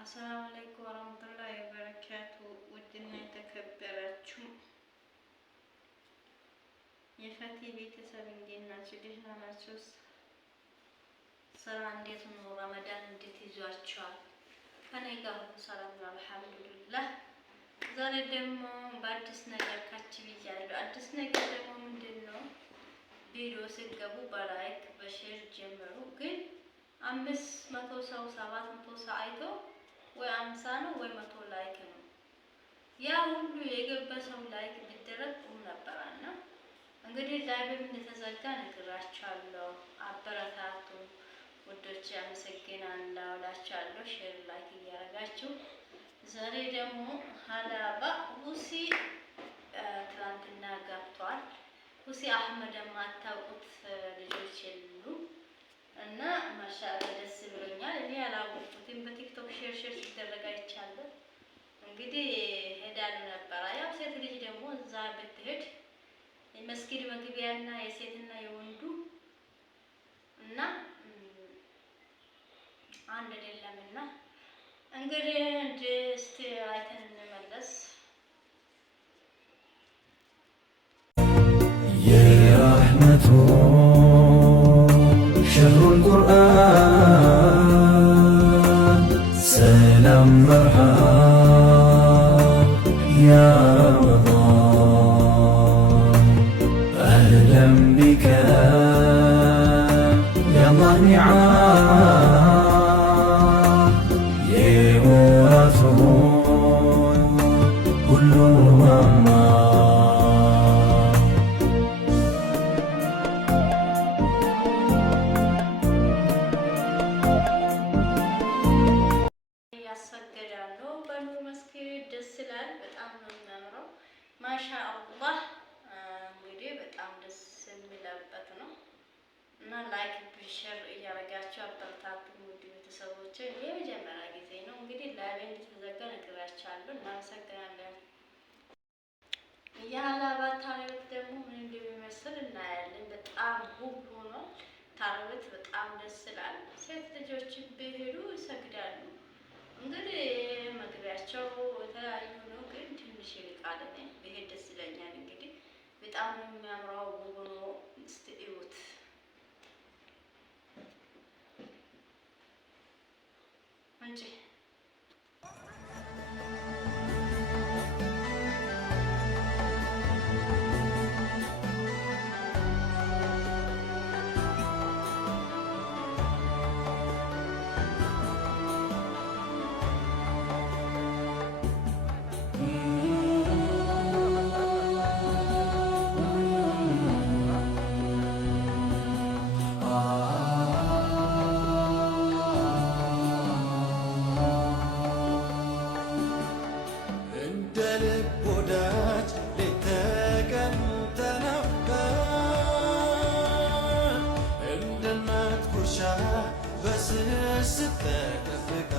አሰላሙ አለይኩም ወራህመቱላሂ ወበረካቱ። ውድና የተከበራችሁ የፈቲ ቤተሰብ እንዴት ናችሁ? ደህና ናችሁ? ስራ እንዴት ነው? ረመዳን እንዴት ይዟችኋል? ከኔ ጋር ሁሉ ሰላም ነው አልሐምዱሊላህ። ዛሬ ደግሞ በአዲስ ነገር ካች ብያለሁ። አዲስ ነገር ደግሞ ምንድነው? ቪዲዮ ስትገቡ በላይክ በሼር ጀምሩ። ግን 500 ሰው 700 ሰው አይቶ ወይ 50 ነው ወይ 100 ላይክ ነው። ያ ሁሉ የገባ ሰው ላይክ ቢደረግ ቁም ነበርና እንግዲህ ላይቭም እንደተዘጋ ነግራችኋለሁ። አበረታቱ ውዶች፣ አመሰግናለሁ እላችኋለሁ። ሼር ላይክ እያደረጋችሁ ዛሬ ደግሞ ሀላባ ሁሲ ትላንትና ገብቷል። ሁሲ አህመድ የማታውቁት ልጆች የሉ እና ማሻአላ ደስ ብሎኛል። እኔ አላወቅኩትም። በቲክቶክ ሼር ሲደረግ አይቻለሁ። እንግዲህ ሄዳለሁ ነበር። ያው ሴት ልጅ ደግሞ እዛ ብትሄድ የመስጊድ መግቢያና የሴትና የወንዱ እና አንድ አይደለምና እንግዲህ እስቲ አይተን እንመለስ። የረህመቱ ሸህሩል ቁርአን ሰላም መርሐብ ያ ረመዳን አህለን ቢከ የአላህ ኒዓም የወራቱ ሁሉ ማማ ማሻአላህ እንግዲህ በጣም ደስ የሚለበት ነው እና ላይክ ሼር እያደረጋችሁ አበረታቱ ውድ ቤተሰቦቼ። የመጀመሪያ ጊዜ ነው እንግዲህ ላይቭ እንደተዘጋ ነግራችኋለሁ። እናመሰግናለን። የሀላባ ታሪክ ደግሞ ምን እንደሚመስል እናያለን። በጣም ውብ ሆኗል። ታሪክ በጣም ደስ ይላል። ሴት ልጆች ቢሄዱ ይሰግዳሉ። እንግዲህ መግቢያቸው የተለያዩ ነው፣ ግን ትንሽ ይልቃል። ብሄድ ደስ ይለኛል። እንግዲህ በጣም የሚያምረው ውብ ነው። እስቲ እዩት እንጂ በስስት ተጠብቃ